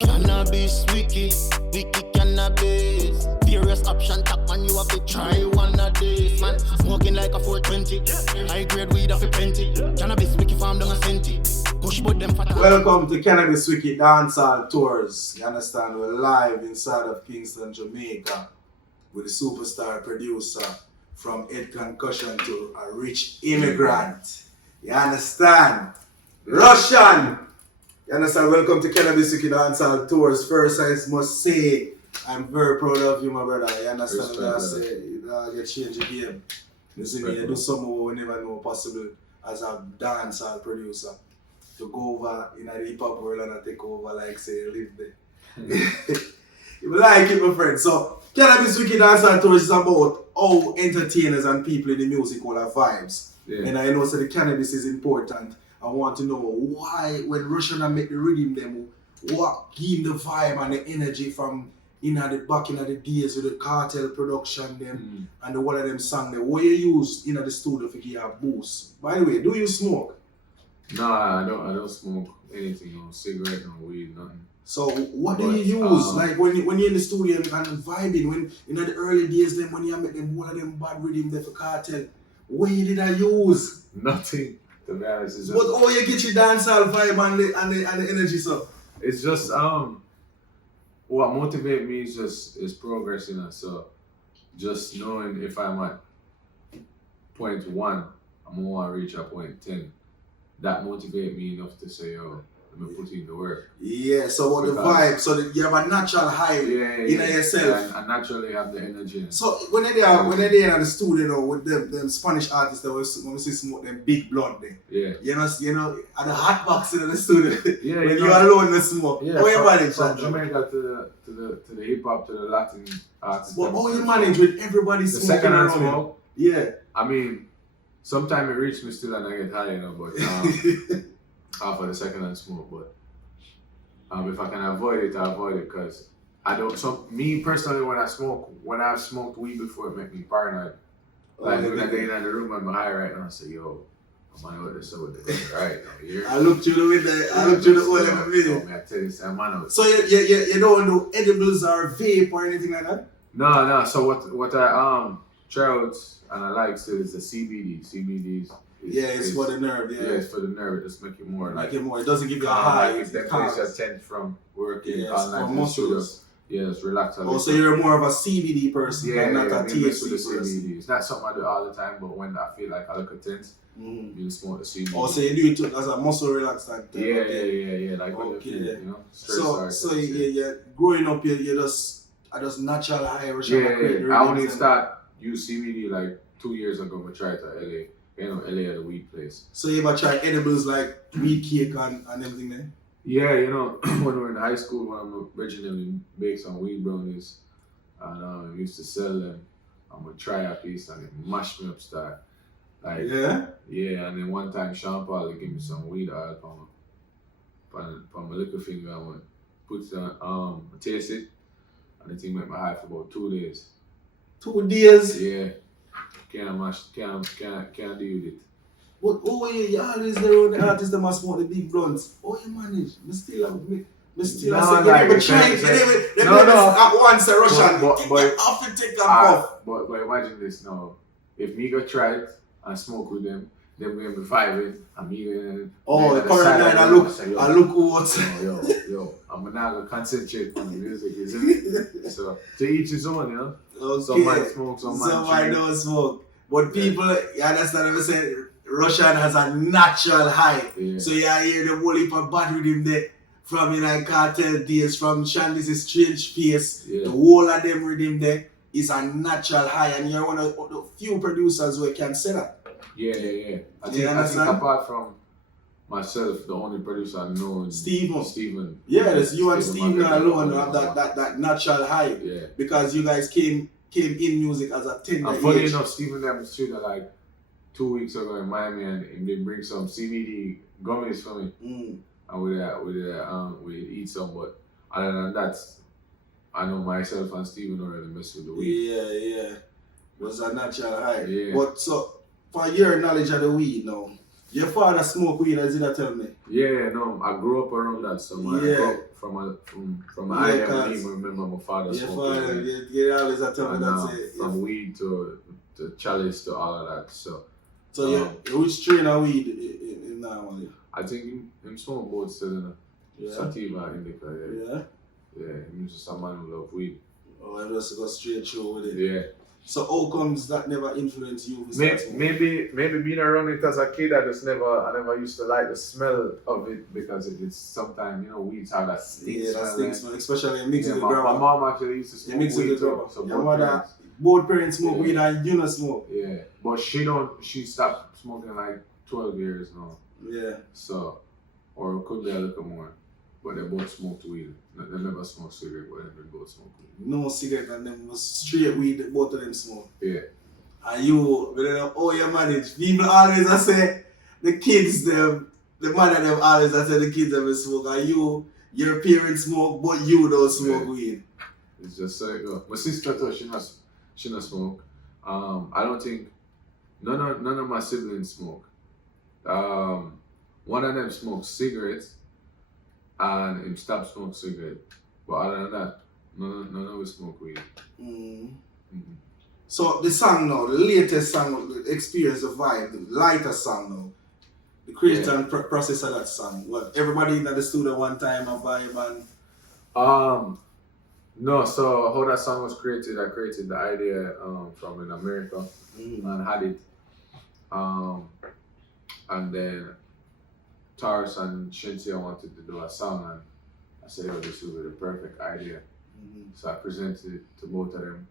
Cannabis, wicked cannabis. Various option, top man, you have to try one of this. Man, smoking like a 420. High grade weed off a plenty. Cannabis, wicked farm down a centi. Push but them fat. Welcome to Cannabis Wiki Dancehall Tours. You understand, we're live inside of Kingston, Jamaica with the superstar producer from Head Concussion to a Rich Immigrant. You understand? Rvssian! You understand? Welcome to Cannabis Wiki Dancehall Tours. First, I must say, I'm very proud of you, my brother. You understand what I say? You change the game. You see me, you do something we never know possible as a dancehall producer. To go over in the hip hop world and take over, like say, live there. You like it, my friend. So, Cannabis Wiki Dancehall Tours is about how entertainers and people in the music will have vibes. Yeah. And I know so the cannabis is important. I want to know why, when Rvssian make the rhythm, them, what give the vibe and the energy from back in the days with the cartel production them and the one of them song them. What you use in the studio for give a boost? By the way, do you smoke? Nah, I don't smoke anything, no cigarette, no weed, nothing. So what do you use? Like when you're in the studio and vibing, when in the early days then when you make them one of them bad rhythm there for cartel, what did I use? Nothing. To be honest, it's just, but oh, you get your dancehall vibe and the energy, so it's just what motivates me is progressing, and so just knowing if I'm at point 1, I'm gonna want to reach a point 10. That motivates me enough to say, yo, let me put in the work. Yeah, so what the vibe, so that you have a natural high in yourself. Yeah, I naturally have the energy. So when they're there in the studio with them Spanish artists that when we see smoke them Big Bvng there. Yeah. You know, at the hot box in the studio. Yeah, when you're alone in the smoke. Yeah, how you manage from that? Jamaica to the hip hop to the Latin artists. But how you manage with everybody the smoking second hand around? Smoke? Yeah. I mean, sometimes it reaches me still and I get high, you know, but half of the second hand smoke, but if I can avoid it, I avoid it because I don't. So me personally, when I've smoked weed before, it make me paranoid. Like when I get in the room, I'm high right now. I say, yo, I'm on with this over there, right? I looked through the window. I looked through the whole of the I tell you, I'm on. So you don't do edibles or vape or anything like that? No. So what I try out and I like so is the CBD. CBDs. It's for the nerve. Yeah, it's for the nerve. It just make you more like it more. It doesn't give you a high. Like it takes your tense from working all night in the studio. Yeah, it's relaxed. Oh, so you're more of a CBD person, not a THC person. CBD. It's not something I do all the time, but when I feel like I look at tense, you smoke the CBD. Oh, so you do it as a muscle relaxant. Yeah. Like when you feel, you know. So growing up, you just natural high. Yeah. I only start use CBD like 2 years ago. I tried to LA. You know, LA at a weed place. So you ever tried edibles like weed cake and everything there? Yeah, you know, when we were in high school, when I originally baked some weed brownies, and I used to sell them. I'm gonna try a piece and it mashed me up start. Like yeah, and then one time Sean Paul gave me some weed oil from my little finger. I went put it on, taste it, and the thing made my high for about 2 days. 2 days? Yeah. Can't deal with it. But you always there on the artists that must smoke the big blunts. Oh, you manage? Me still at once a Rvssian. But have to take them off. But imagine this now. If me go try it and smoke with them, then we be vibing and me the current line I look what. Yo, I'm not gonna concentrate on the music, isn't it? So to each his own, you know. Okay. Somebody smoke, somebody don't smoke. But people, you understand what I'm saying? Rvssian has a natural high. Yeah. So you hear the whole heap of bad rhythm there from cartel days, from Shenseea's Strange Face. Yeah. The whole of them rhythm there is a natural high, and you're one of the few producers who can say that. Yeah. I think apart from myself, the only producer I know is Steven. Yeah, it's you and Steven alone have that natural high. Yeah. Because you guys came in music as a tender age. Funny enough, Steven them shooter like 2 weeks ago in Miami, and they bring some CBD gummies for me. And we eat some, but other than that, I know myself and Steven already mess with the weed. Yeah. It was a natural high. Yeah. But so for your knowledge of the weed now, Your father smoke weed, as you tell me? Yeah, no, I grew up around that, so I grew up from I didn't even remember my father smoking weed. You always tell me that's it. From weed to chalice to all of that, so. So which strain of weed in normally? I think him smoke both still, sativa, indica, yeah, he's just a man who love weed. Oh, I just go straight through with it. Yeah. So how comes that never influenced you? Maybe being around it as a kid, I never used to like the smell of it because it's sometimes, weeds have that stink smell. Yeah, that stink smell, especially mixing with grandma. My mom actually used to smoke weed too. So your mother, both parents smoke weed and you not smoke. Yeah, but she stopped smoking like 12 years now. Yeah. So, or it could be a little more. But they both smoked weed. They never smoked cigarette, but they both smoked weed. No cigarette and them was straight weed, both of them smoke. Yeah. And you, you manage. People always say the kids, the mother them always say the kids them smoke. And your parents smoke, but you don't smoke weed. It's just so it go. My sister too, she not smoke. I don't think none of my siblings smoke. One of them smokes cigarettes. And him stop smoke cigarette. But other than that, none of us smoke weed. So the song now, the latest song, the Experience, the vibe, the lighter song now, the creation process of that song. What, everybody in the studio one time a vibe and? No, so how that song was created, I created the idea from in America and had it. And then Tarik and Shenseea wanted to do a song, and I said, this would be the perfect idea. So I presented it to both of them,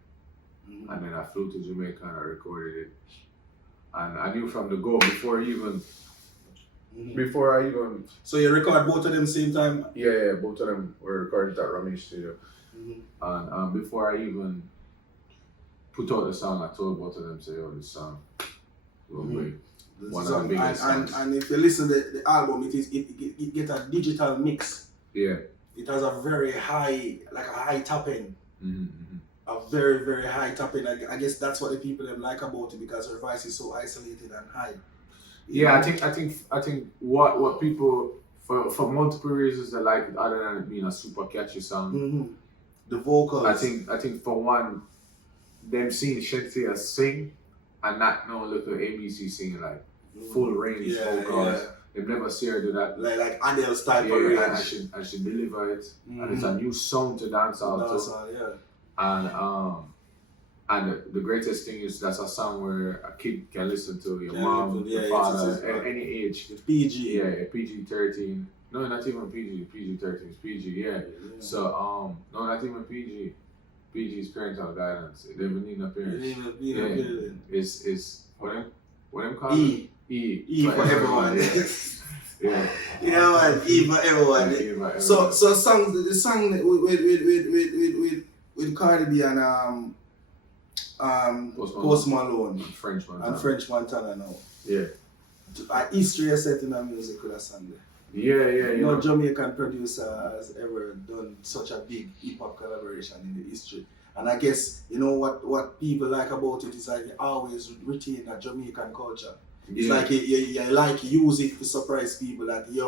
and then I flew to Jamaica and I recorded it. And I knew from the go before I even. So you record both of them same time? Yeah, both of them were recorded at Rami's studio. And before I even put out the song, I told both of them, this song will be one of the biggest songs. And if you listen to the album, it gets a digital mix. Yeah. It has a very high, like a high top end. A very, very high top end. I guess that's what the people them like about it because her voice is so isolated and high. Yeah, I think what people for multiple reasons they like it other than it being a super catchy song. The vocals. I think for one, them seeing Shenseea sing and not no little ABC singing like full range vocals. They've never see her do that. Like Adele's type of range. And she deliver it. And it's a new sound to dancehall too. And the greatest thing is that's a song where a kid can listen to your mom, your father, at any age. It's PG. Yeah, PG-13. No, not even PG. PG-13 is PG. Yeah. So no, not even PG. PG is parental guidance. They even need no parents. It's what them call it? E for everyone. Yeah. You know what? E for everyone. So the song with Cardi B and Post Malone and French Montana now. Yeah. A history set in the music with a song there. Yeah. No Jamaican producer has ever done such a big hip hop collaboration in the history. And I guess what people like about it is like you always retain a Jamaican culture. It's like you like use it to surprise people that me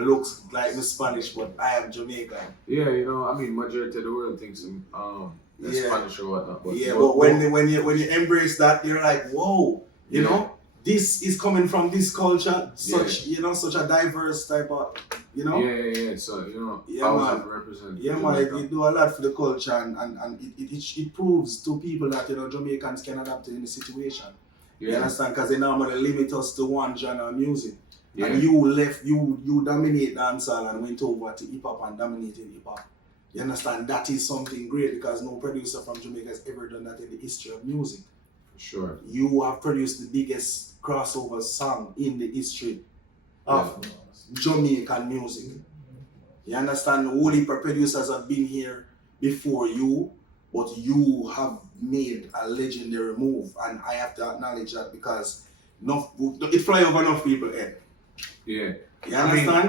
looks like me Spanish but I am Jamaican. Yeah, majority of the world thinks Spanish or whatnot. But when you embrace that, you're like, whoa, you know, this is coming from this culture, such a diverse type of, Yeah. So I have to represent. Yeah, man, it do a lot for the culture and it proves to people that Jamaicans can adapt to any situation. Yeah. You understand? Because they normally limit us to one genre of music. Yeah. And you dominate dancehall and went over to hip hop and dominated hip hop. You understand? That is something great because no producer from Jamaica has ever done that in the history of music. For sure. You have produced the biggest crossover song in the history of Jamaican music. You understand? All the producers have been here before you, but you have made a legendary move, and I have to acknowledge that because it fly over enough people's head. Yeah. You understand?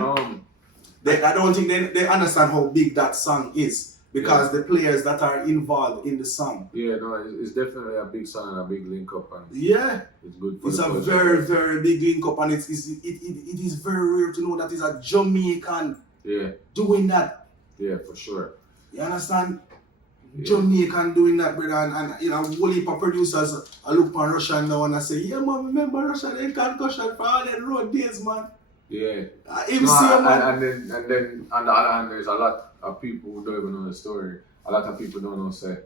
I don't think they understand how big that song is. because the players that are involved in the song. Yeah, no, it's definitely a big song and a big link up, and it's good for it's the a culture. very, very big link up, and it is very rare to know that it's a Jamaican doing that. Yeah, for sure. You understand? Jamaican doing that, brother, and you know, whole heap of producers I look on Russian now and I say, yeah man, remember Russian Head Concussion for all them road days, man. Yeah. Man. And then on the other hand, there's a lot of people who don't even know the story. A lot of people don't know, say,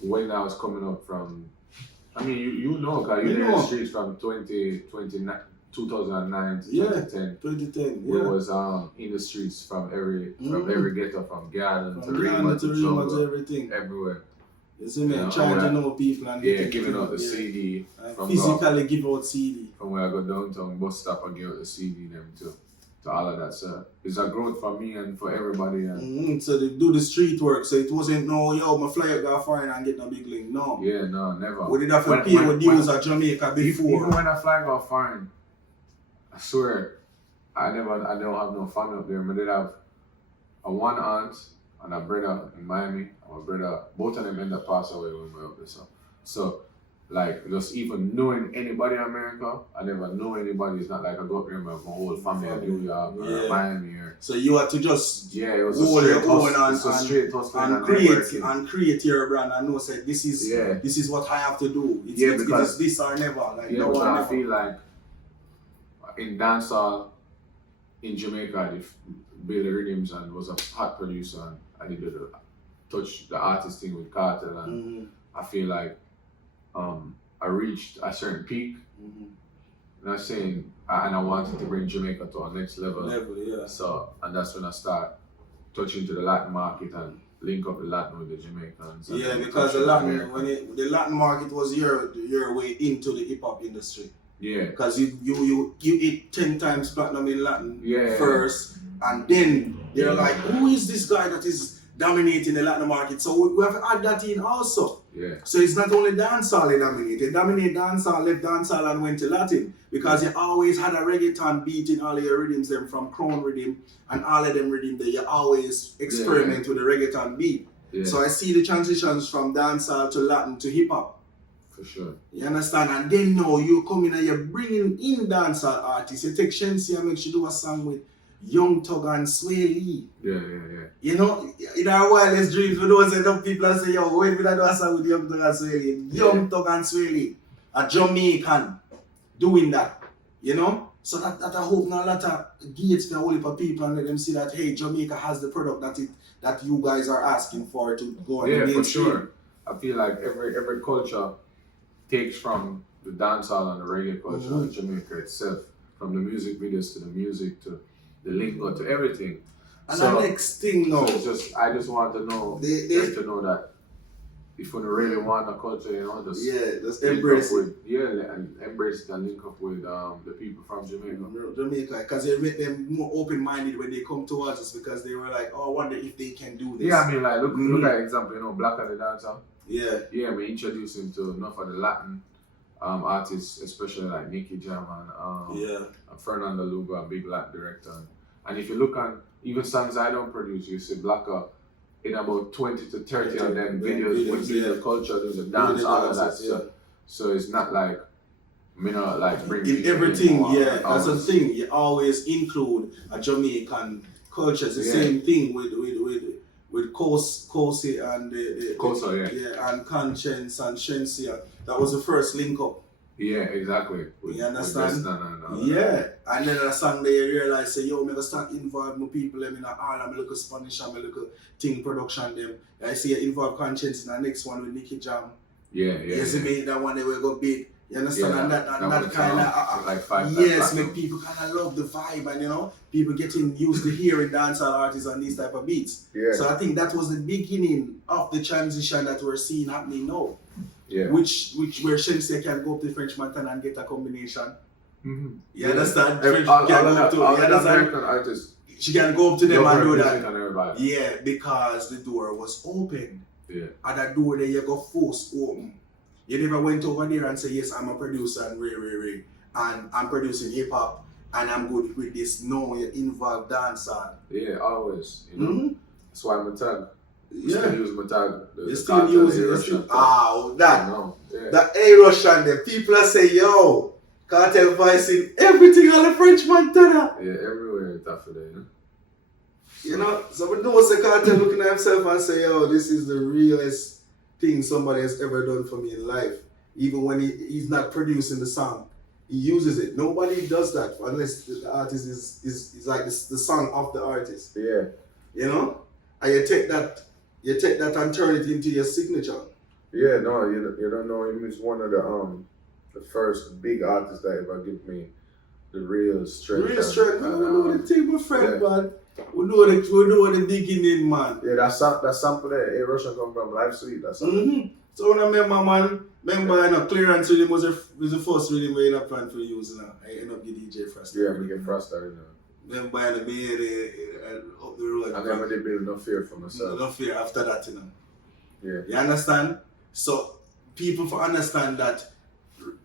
when I was coming up from, I mean, you know, because you're in the streets from 2009 to 2010. 2010, We was in the streets from every ghetto, from Garden to Rima to everything. Everywhere. You see me, trying to know people and giving out the CD. Physically give out CD. From where I go downtown bus stop and give out the CD them to all of that. So it's a growth for me and for everybody. And so they do the street work. So it wasn't my flyer go foreign and get no big link. No. Yeah, no, never. We did have to pay with deals at Jamaica before. Even when I fly go foreign, I swear, I don't have no family up there. I did have a one aunt and a brother in Miami. And my brother, both of them ended up passing away when we were up there. So, like, just even knowing anybody in America, I never know anybody. It's not like I go up there with my whole family in New York or Miami. So you had to just it was hold your own and create your brand and know say this is what I have to do. It's this or never. Like no one I never. feel like in dancehall in Jamaica, I did Big Bvng and was a hot producer, and I did touch the artist thing with Cartel, and I feel like I reached a certain peak. And I'm saying, and I wanted to bring Jamaica to our next level. So, and that's when I start touching to the Latin market and link up the Latin with the Jamaicans. Yeah, because the Latin market was your way into the hip hop industry. Yeah. Because you hit 10 times platinum in Latin first, and then they're like, who is this guy that is dominating the Latin market? So we have to add that in also. Yeah. So it's not only dancehall they dominate. They dominate dancehall, left dancehall and went to Latin. Because you always had a reggaeton beat in all of your rhythms, them from Crown rhythm and all of them rhythm that you always experiment with the reggaeton beat. Yeah. So I see the transitions from dancehall to Latin to hip hop. For sure. You understand? And then now you come in and you're bringing in dancehall artists. You take Shenseea and make she do a song with Young Thug and Sway Lee. Yeah. You know, in our wildest dreams, we don't say enough people and say, yo, when will I do a song with Young Thug and Sway Lee? Young Thug and Sway Lee, a Jamaican, doing that, you know? So that I hope now a lot of gates for a whole heap of people and let them see that, hey, Jamaica has the product that you guys are asking for to go on the mainstream. For sure. I feel like every culture takes from the dancehall and the reggae culture in Jamaica itself, from the music videos to the music to the lingo to everything. And the next thing now, I just want to know to know that if you really want a culture, you know, just embrace it. And embrace it and link up with the people from Jamaica. Jamaica, because they make them more open-minded when they come towards us, because they were like, oh, I wonder if they can do this. Yeah, I mean, like look at example, you know, Black and the Dancer. Yeah, we introduced him to enough of the Latin artists, especially like Nicky Jam and Fernando Lugo, a big Latin director. And if you look on even songs I don't produce, you see Blacker in about 20 to 30 of them videos with the culture, there's a dance, all of that stuff. So it's not like, you know, like bringing in everything, that's the thing. You always include a Jamaican culture. It's the same thing with Kosi and and Conscience and Shenseea. That was the first link up. Yeah, exactly. You understand? And then a song they realize say, yo, me start involve my people, I mean, all I'm look at Spanish, I'm look at thing production them. I see you involve Conscience in the next one with Nicky Jam. You see me, that one they will go big. You understand? And that kind of like 5 make people kind of love the vibe, and you know, people getting used to hearing dancehall artists on these type of beats. So I think that was the beginning of the transition that we're seeing happening now. Which where Shenseea can go up to French Montana and get a combination. You understand? American artists, she can go up to them and do that. Because the door was open. And that door there you go force open. You never went over there and say, yes, I'm a producer and and I'm producing hip hop and I'm good with this. No, you're involved dancehall. Always. You know? That's why I'm a tag. Still use my tag. You still use it. That. No. Yeah. That A-Rvssian there. People are saying, yo, cartel voice in everything on the French Montana. Yeah, everywhere in tough today, you know? You know, so we know the cartel looking at himself and say, yo, this is the realest thing somebody has ever done for me in life. Even when he's not producing the song, he uses it. Nobody does that unless the artist is like the song of the artist. Yeah. You know? And you take that and turn it into your signature. Yeah, no, you don't know him. He's one of the first big artists that ever give me the real strength. Real strength. We know the thing, my friend, man. We know the beginning, man. Yeah, that sample there, A-Rvssian come from Live Sweet. That's So when I remember, man, clearance rhythm was the first rhythm we had planned for use. I end up getting DJ Frost. Yeah, we get Frost, Remember, I made up the road. I never did build no fear for myself. No fear after that, Yeah. You understand? So people for understand that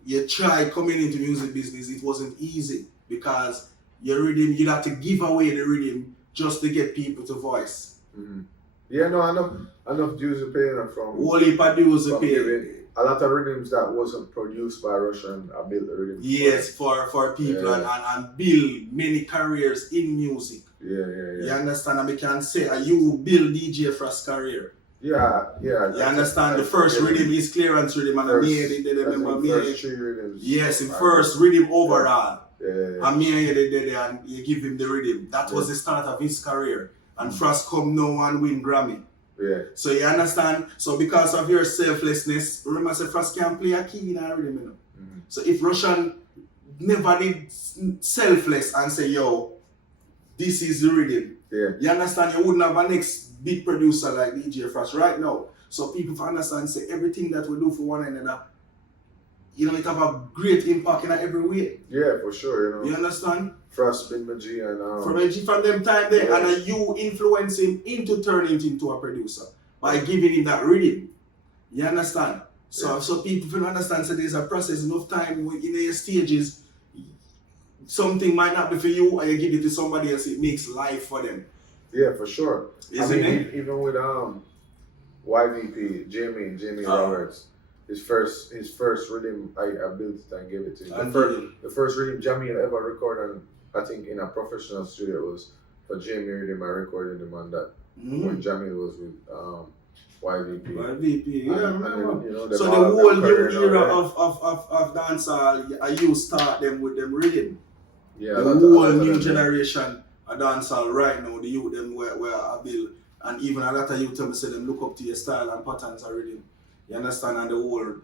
you try coming into music business, it wasn't easy because your rhythm, you had to give away the rhythm just to get people to voice. Mm-hmm. Yeah, no, enough dues are paying from. Whole heap of dues are paying. A lot of rhythms that wasn't produced by Rvssian, I built the rhythm. Yes, for people and build many careers in music. Yeah. You understand? And we can say, you build DJ Frost's career. Yeah. You understand? The first rhythm is clearance rhythm, and I made it. They remember me. First 3 rhythms. Yes, in first rhythm overall. Yeah. And me and you give him the rhythm. That was the start of his career. And Frost come now and win Grammy. Yeah. So you understand? So because of your selflessness, remember I said Frost can play a key in a rhythm, you know. Mm-hmm. So if Rvssian never did selfless and say, yo, this is the rhythm. Yeah. You understand? You wouldn't have a next big producer like DJ Frost right now. So people understand, say everything that we do for one another, you know, it have a great impact in every way. Yeah, for sure, you know. You understand? Frost been my G and from them time there, and you influence him into turning into a producer by giving him that rhythm. You understand? So people will understand. So there's a process. Enough time in your stages, something might not be for you, and you give it to somebody else. It makes life for them. Yeah, for sure. Isn't it? Even with YVP, Jamie Roberts. His first rhythm, I built it and gave it to him. The first rhythm Jamie ever recorded, I think in a professional studio, was for Jamie rhythm. I recorded him on that when Jamie was with YVP. YVP, yeah, I remember. And then, you know, so the whole new era of dancehall, you start them with them rhythm. Yeah, the whole new generation of dancehall right now, the youth them where I build, and even a lot of youth tell me say them look up to your style and patterns of rhythm. You understand? And the whole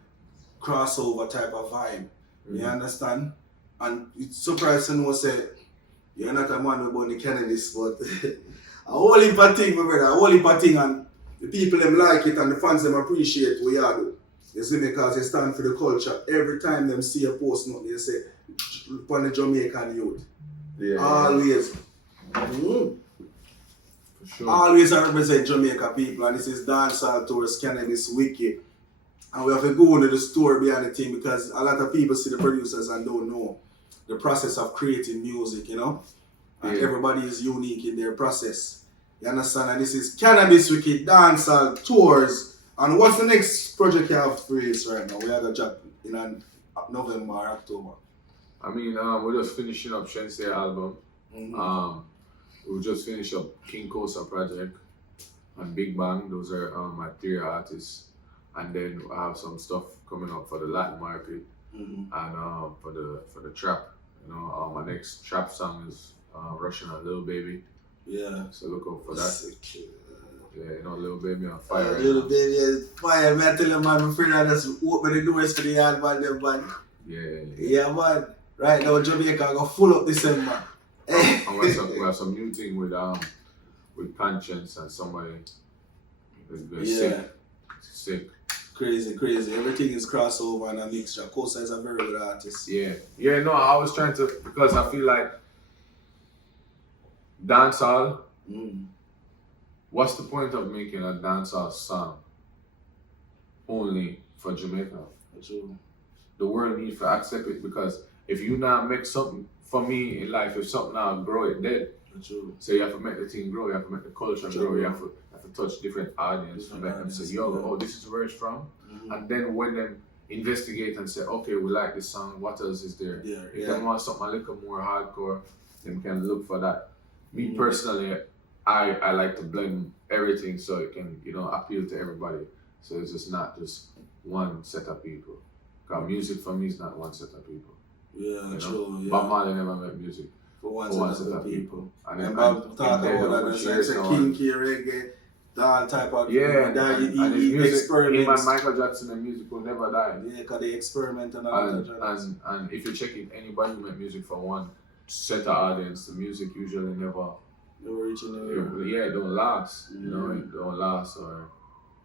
crossover type of vibe. You understand? And it's surprising to know say you're not a man about the cannabis, but a whole heap of thing, my brother, a whole heap of thing, and the people them like it and the fans them appreciate what you do. You see me, because you stand for the culture. Every time them see a post note, they say upon the Jamaican youth. Yeah. Always. For sure. Always I represent Jamaica people, and this is Dancehall Tours, Cannabis Wiki. And we have to go into the story behind the thing because a lot of people see the producers and don't know the process of creating music, you know? And everybody is unique in their process. You understand? And this is Cannabis Wiki, Dancehall Tours. And what's the next project you have for us right now? We have a job in November or October. I mean, we're just finishing up Shenseea album. We just finished up King Kosa project and Big Bvng. Those are my 3 artists. And then I have some stuff coming up for the Latin market and for the trap. You know, my next trap song is Russian and Lil Baby. Yeah. So look out for that. Yeah, you know, Lil Baby on fire. Lil Baby is fire. Man, I tell you, man, I'm afraid I just open the doors for the yard, man. Yeah, man. Right now, Jamaica go full up December. And we have some new thing with Pantason and somebody. Sick. Crazy. Everything is crossover and a mixture. Kosa is a very good artist. Yeah, no, I was trying to, because I feel like dancehall, what's the point of making a dancehall song only for Jamaica? True. The world needs to accept it, because if you not make something for me in life, if something now grow it dead. True. So you have to make the thing grow, you have to make the culture grow, you have to touch different audience to make them say, yo, this is where it's from. And then when them investigate and say, okay, we like this song, what else is there? If they want something a little more hardcore, then can look for that. Me personally, I like to blend everything so it can, appeal to everybody. So it's just not just one set of people. Because music for me is not one set of people. Yeah, true. Yeah. Bob Marley never made music for one set of people. And Bob talk about that, it's a kinky reggae, that type of he experiment. Him and Michael Jackson and music will never die. Yeah, because they experiment and if you check it, anybody who make music for one set of audience, the music usually never reaching it don't last. It don't last, or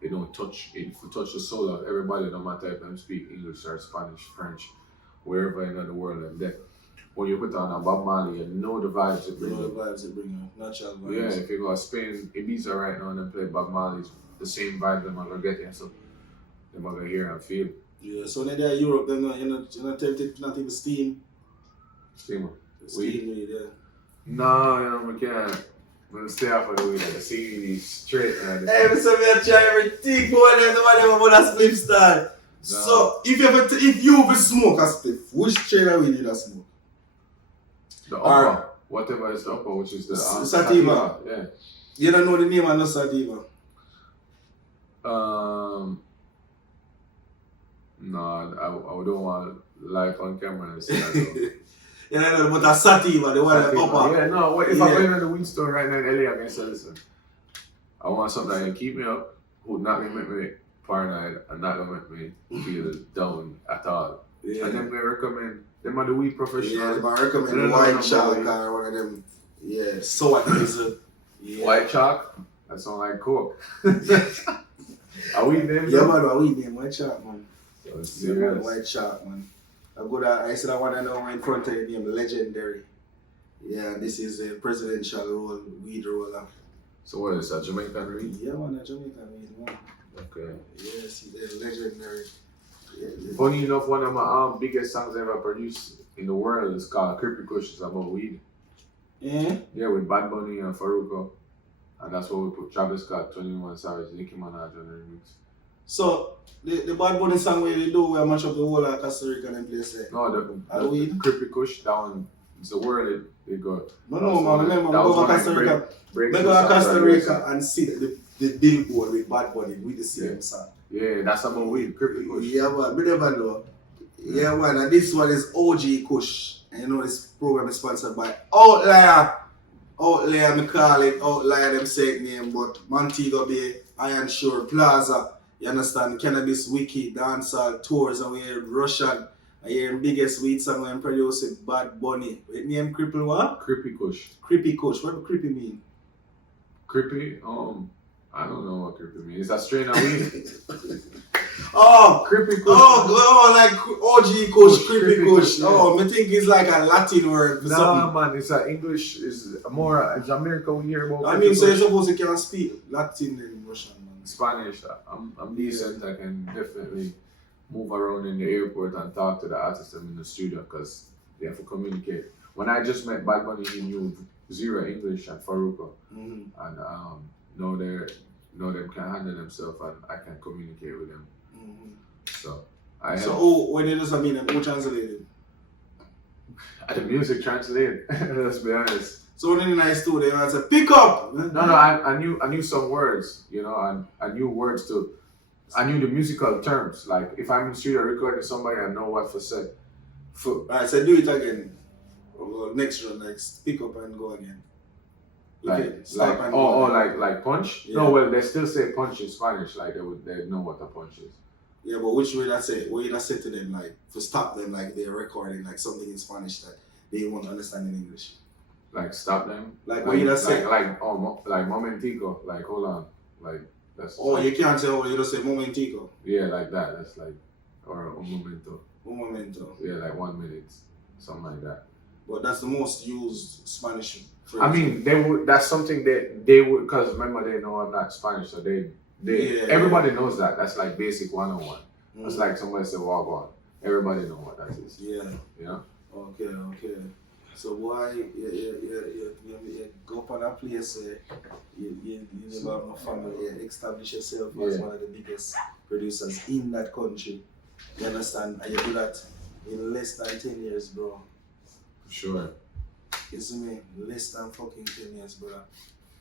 they don't touch it. If you touch the soul of everybody, no matter if them speak English or Spanish, French, wherever in the world, and that when you put on a Bob Marley, you know the vibes it brings. Natural vibes. Yeah, if you go to Spain, Ibiza right now and then play Bob Marley's, the same vibe them are gonna get there, so they're gonna hear and feel. Yeah, so when they're in Europe, then you're not tempted not even steam. Steam weed, yeah. No, we can't. I'm gonna stay off of the weed. I see these straight. Hey, so we are trying everything, boy, and nobody ever want a spliff style. No. So if you will smoke a spliff, which strain of weed you that smoke? The upper, whatever is the upper, which is the sativa. Yeah. You don't know the name of no sativa? No, I don't want to lie on camera and say that. You know, but a sativa, the one that upper. Yeah, no, if I'm going to the weed store right now in LA, I'm going to say, listen, I want something that can keep me up, who's not going to make me paranoid, and not going to make me feel down at all. Yeah. And then we recommend, them are the weed professionals. Yeah, they recommend the white chalk or one of them. Yeah, so what is it? Yeah. White chalk? That sound like coke. Are we them? Yeah, man, are we them? White chalk, man. So yeah, white chalk, man. I said I want to know in front of the name, legendary. Yeah, this is a presidential weed roller. So what is that, Jamaican weed? Yeah, man, a Jamaican weed, man. Okay. Yes, they're legendary. Yeah. Funny enough, one of my biggest songs ever produced in the world is called Creepy Kush. It's about weed. Yeah? Yeah, with Bad Bunny and Farruko. And that's what we put Travis Scott, 21 Savage, Nicki Minaj on the remix. So, the Bad Bunny song where they do, where much of the whole of Costa Rica and place there? No, the Creepy Kush, that one, it's the word they got. No, man, remember, we go to Costa Rica. We go to Costa Rica and see the billboard with Bad Bunny with the same song. Yeah, that's about weed, Creepy Kush. Yeah, man, we never know. Yeah, man, and this one is OG Kush. And you know this program is sponsored by Outlier. Outlier, me call it Outlier, them say it name, but Montego Bay, Iron Shore, Plaza, you understand, Cannabis Wiki, Dancehall Tours, and we hear Russian, I hear biggest weed song when produce with Bad Bunny. With name Cripple what? Creepy Kush. Creepy Kush, what does creepy mean? Creepy? I don't know what creepy means. Is that strain of weed? Oh, Creepy Kush. Oh, like OG Kush, Creepy Kush. Yeah. Oh, I think it's like a Latin word. Nah, man, it's English. Is more Jamaica we hear about. I mean, so you're supposed to can speak Latin and Russian, man. Spanish. I'm decent. I can definitely move around in the airport and talk to the artists in the studio because they have to communicate. When I just met Bad Bunny, he knew zero English and Farruko, and know them can handle themselves and I can communicate with them. So when it doesn't mean who translated? The music translated. Let's be honest. So when in the nice too, they want to pick up. No, I knew some words, and I knew words too. I knew the musical terms. Like if I'm in the studio recording somebody, I know what to say. Alright, so do it again. Next round, like pick up and go again. Like punch? Yeah. No, well they still say punch in Spanish, like they know what a punch is. Yeah, but which way that say? What you that say to them, like to stop them, like they're recording like something in Spanish that they won't understand in English. Like stop them? Like what you that say? Like momentico, like hold on, like that's. Oh, you can't say you just say momentico. Yeah, like that. That's like or un momento. Un momento. Yeah, like 1 minute, something like that. But that's the most used Spanish phrase. I mean, they would. That's something that they would, because remember they know I'm not Spanish, so everybody knows that. That's like basic 101. It's like somebody said walk on. Everybody know what that is. Yeah. You know? Okay. So why you go up on a place you never have no family, you establish yourself as one of the biggest producers in that country. You understand? And you do that in less than 10 years, bro. Sure. You see me? Less than fucking 10 years, bro.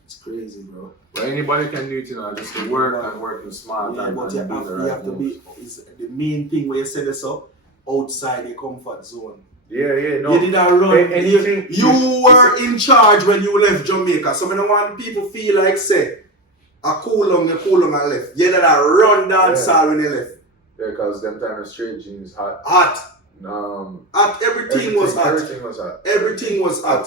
It's crazy, bro. But anybody can do it, you know, just to work and working smart. Yeah, and but you have to be, is the main thing where you set this up, outside your comfort zone. Yeah, no. You didn't run. Anything. You were in charge when you left Jamaica. So I don't want people feel like say, I cool on and left. You didn't run dancehall when you left. Yeah, because them time of straight jeans hot. Hot. Everything was hot. Everything was hot.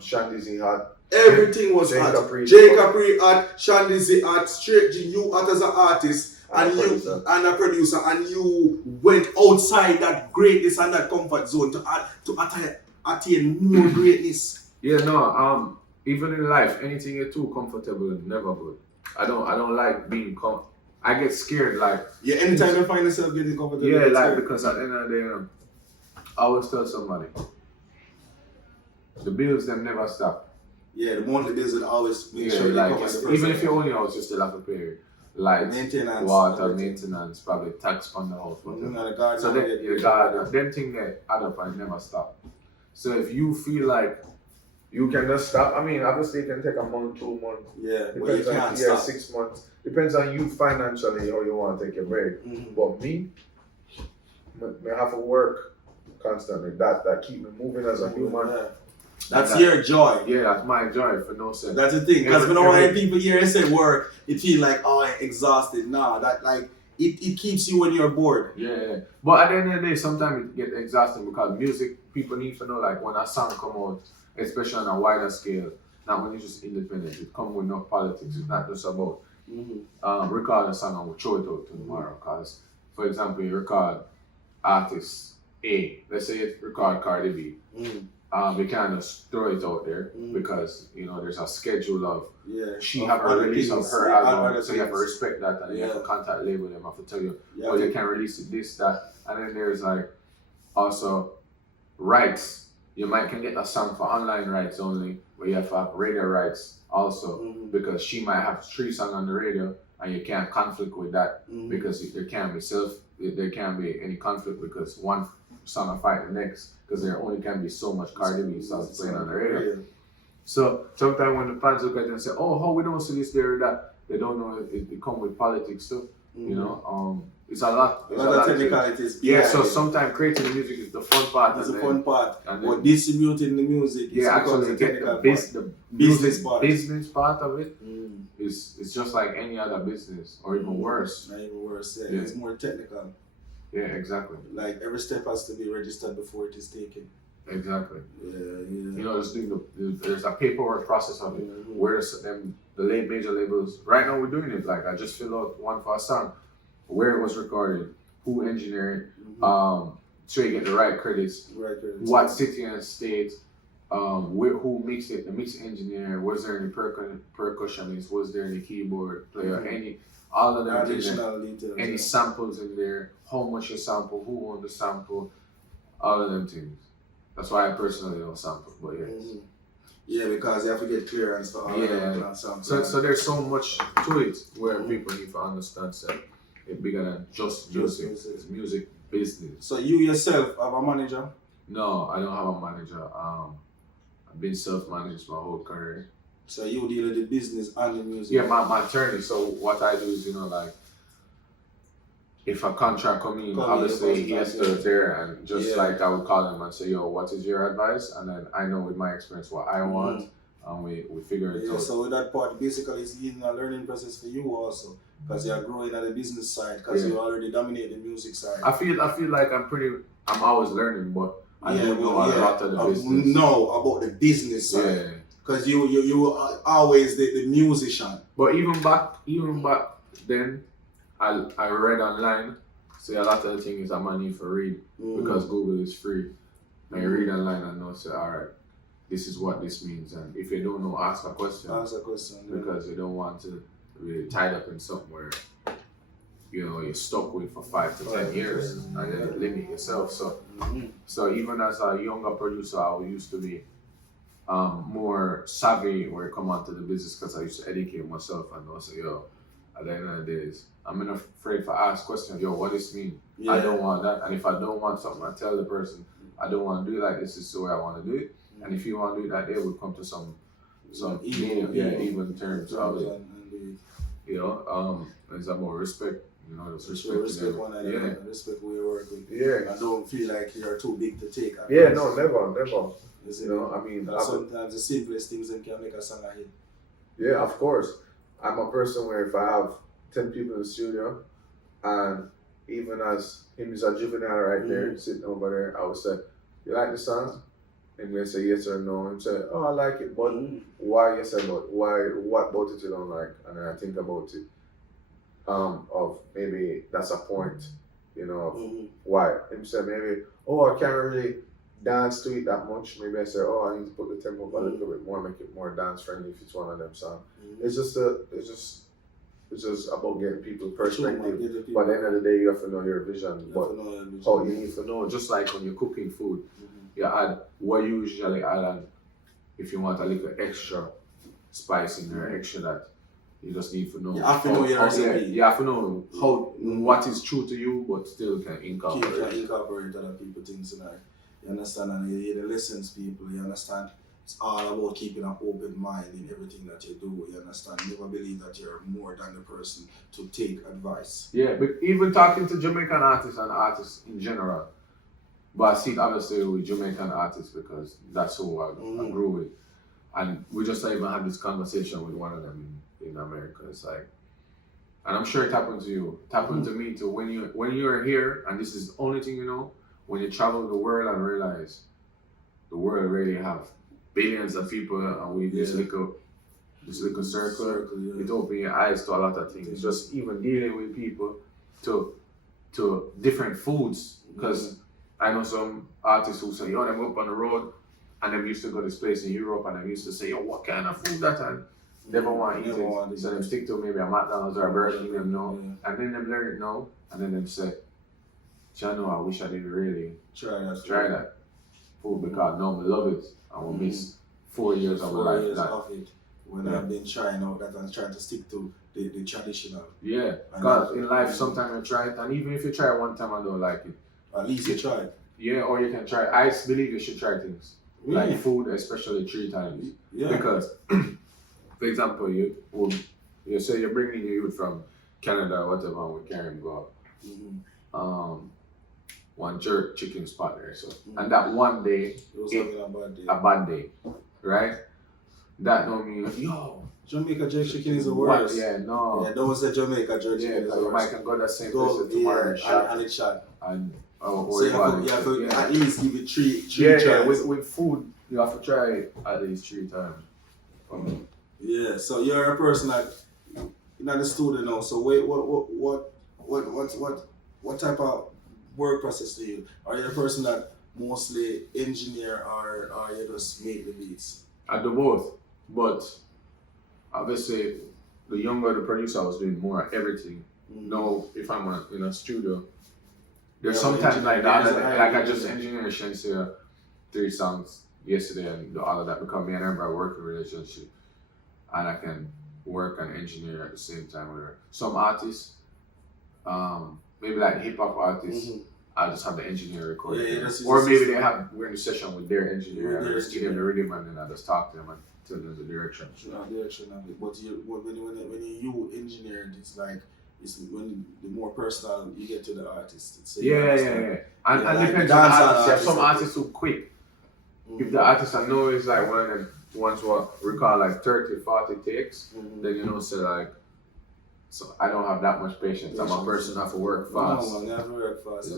Shenseea hot. Everything was hot. Jacob Capri hot. Shenseea hot. Straight G, you hot as an artist. And a producer, and you went outside that greatness and that comfort zone to attain more greatness. Yeah, no. Even in life, anything you're too comfortable is never good. I don't like being I get scared. Like anytime you find yourself getting comfortable. Yeah, like because at the end of the day, I always tell somebody, the bills them never stop. Yeah, the monthly bills will always make sure like even if you own own your house, you still have to pay. Like maintenance, water, maintenance, probably tax on the house. So them things that add up and never stop. So if you feel like you can just stop, I mean, obviously it can take a month, 2 months. Yeah, depends on 6 months. Depends on you financially how you want to take a break. But me, I have to work constantly. That keep me moving as a human. Yeah. That's your joy. Yeah, that's my joy for no sense. That's the thing. Because when all the people here say work, it feel like, oh, I'm exhausted. Nah, that like it keeps you when you're bored. Yeah. But at the end of the day, sometimes it gets exhausting because music, people need to know like when a song come out, especially on a wider scale, not when it's just independent, it come with no politics. It's not just about record a song and we'll throw it out tomorrow. Because, for example, you record artist A, let's say you record Cardi B. We can't just throw it out there because there's a schedule of she have a release of her album, so you have to respect that, and you have to contact label them, have to tell you, well, they can release it this, that, and then there's like also rights. You can get a song for online rights only, but you have to have radio rights also because she might have 3 songs on the radio, and you can't conflict with that because there can't be any conflict because one song will fight the next. Because there only can be so much Cardi B songs playing on the radio. So sometimes when the fans look at it and say, oh, how we don't see this, there, or that, they don't know it come with politics too. It's a lot. A lot of technicalities. Yeah, so sometimes creating the music is the fun part. It's the fun part. But distributing the music is actually the business part. Business part of it is just like any other business, or even worse. Not even worse. Yeah. It's more technical. Yeah, exactly. Like every step has to be registered before it is taken. Exactly. Yeah. There's a paperwork process of it. Where the major labels, right now we're doing it. Like I just filled out one for a song, where it was recorded, who engineered, so you get the right credits, what city and state, who mixed it, the mix engineer, was there any percussionist, was there any keyboard player, all of them additional details, any samples in there, how much you sample, who owned the sample, all of them things. That's why I personally don't sample, but yeah, because you have to get clearance for all of them. So there's so much to it where people need to understand that it's bigger than just music. It's music business. So you yourself have a manager? No, I don't have a manager. I've been self-managed my whole career. So you deal with the business and the music? Yeah, my attorney. So what I do is, like, if a contract come in, obviously he has to there, and just like I would call him and say, yo, what is your advice? And then I know with my experience what I want, and we figure it out. So with that part, basically it's a learning process for you also, because you're growing at the business side, because you already dominate the music side. I feel like I'm always learning, but I don't know a lot of the business. Know about the business side. Because you are always the musician. But even back then, I read online. So a lot of the things I'm gonna need for read because Google is free. And you read online and know, say, all right, this is what this means. And if you don't know, ask a question. Ask a question. Because you don't want to be tied up in something where you're stuck with for 5 to 10 years, and then you limit yourself. So even as a younger producer, I used to be more savvy when it come onto the business because I used to educate myself and also, at the end of the day, I'm not afraid to ask questions. What does this mean? Yeah. I don't want that. And if I don't want something, I tell the person, I don't want to do it like this. Is the way I want to do it. And if you want to do it that day, we'll come to some even terms of it. It's about respect. Just respect one another. Respect who you work with. Yeah. I don't feel like you're too big to take. Yeah, no, never. Sometimes the simplest things that can make a song a hit. Yeah, of course. I'm a person where if I have 10 people in the studio, and even as him is a juvenile right there, sitting over there, I would say, you like the song? And they say yes or no. And say, oh, I like it, but why yes or no? What about it you don't like? And then I think about it. Of maybe that's a point, why. And say maybe, oh, I can't really dance to it that much. Maybe I say, oh, I need to put the tempo up a little bit more, make it more dance friendly if it's one of them songs. It's just about getting people's perspective. But at the end of the day, you have to know your vision. How you need to know, just like when you're cooking food, you add what you usually add, and if you want a little extra spice in there, extra that. You just need to know. You have to know your recipe. You have to know what is true to you, but still can incorporate. You can incorporate other people's things in there. You understand? And you hear the lessons, people. You understand? It's all about keeping an open mind in everything that you do. You understand? Never believe that you're more than the person to take advice. Yeah, but even talking to Jamaican artists and artists in general, but I see it obviously with Jamaican artists because that's who I grew with. And we just even had this conversation with one of them in America. It's like, and I'm sure it happened to you. It happened to me too. When you're here, and this is the only thing you know, when you travel the world and realize the world really have billions of people, and we this little circle, it opens your eyes to a lot of things. Just even dealing with people to different foods, because I know some artists who say, them up on the road, and them used to go to this place in Europe, and them used to say, what kind of food that time? Never want to eat it. So them stick to maybe a McDonald's or a Burger King, them know. And then them learn it now, and then them say, Jano, I wish I didn't really try that food because now I love it. I will miss 4 years of my life. Of it. When I've been trying out that and trying to stick to the traditional. Yeah, because in life sometimes you try it, and even if you try it one time and don't like it, at least you try it. Yeah, or you can try it. I believe you should try things. Like food, especially 3 times. Yeah. Because, for example, you say you're bringing your youth from Canada or whatever, and we carry them go. One jerk chicken spot there. So, and that one day, it was a bad day, right? That don't mean, Jamaica jerk chicken is the worst. Yeah, no. Yeah, don't say Jamaica jerk chicken is the worst. You might go that same place tomorrow and it's shot. And so you have to at least give it three tries. Yeah, with food, you have to try it at least 3 times. Yeah, so you're a person that you're not a student now. So wait, what type of work process do you? Are you a person that mostly engineer or you just make the beats? I do both, but obviously the younger the producer, I was doing more of everything. Now, if I'm in a studio, there's sometimes like that, like I just engineered Shenseea 3 songs yesterday and do all of that because me and her are a working relationship, and I can work and engineer at the same time with her. Some artists, maybe like hip hop artists, I just have the engineer record or maybe we're in a session with their engineer and I just give them the rhythm and then I just talk to them and tell them the direction. Direction of it. But when you engineer, it's like it's when the more personal you get to the artist. And depends on the artist. You have some artists who quick. If the artist I know is like one of them ones who record like 30, 40 takes, then say like, so I don't have that much patience. I'm a person who have to work fast. No, man, you have to work fast.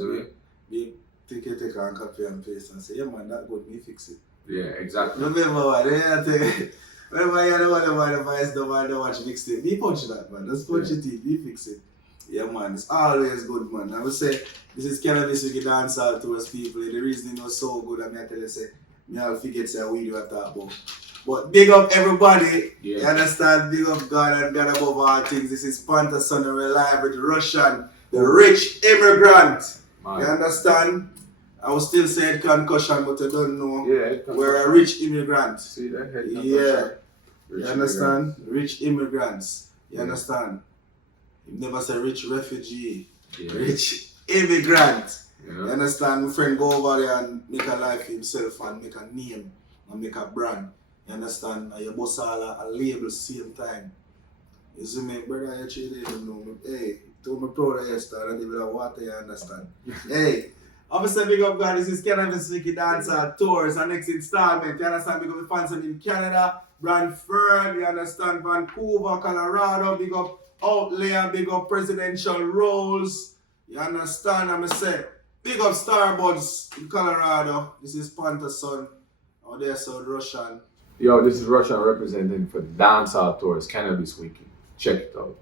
You take and copy and paste and say, yeah man, that good, me fix it. Yeah, exactly. Remember what, remember you don't want to buy the voice, don't want to watch mixtape. Me punch that man, just punch it in, me fix it. Yeah man, it's always good man. I would say, this is cannabis with the Dancehall Tours people. The reason it was so good, I tell you say, me all forget say we do have to talk about But big up everybody. Yeah. You understand? Big up God and God above all things. This is Pantason and we're live with Rvssian, the rich immigrant. Man. You understand? I will still say Head Concussion, but I don't know. Yeah, We're a rich immigrant. See that Head Concussion? Yeah. Rich You understand? immigrants. Rich immigrants. You Yeah. understand? You never say rich refugee. Yeah. Rich immigrant. Yeah. You understand? My friend go over there and make a life for himself and make a name and make a brand. You understand? And you boss all a label same time. You see me, brother, you actually don't know me. Hey, told me proud of you, star, and they will water, you understand? Hey, obviously, big up God, this is Cannabis Dancehall Tours, our next installment. You understand? Big up the fans in Canada, Brantford, you understand? Vancouver, Colorado, big up Outlayer, big up Presidential Roles. You understand? I'm say, big up Starbuds in Colorado. This is Pantason. Out there, so Rvssian. Yo, this is Rvssian representing for Dancehall Tours, Cannabis Weekly. Check it out.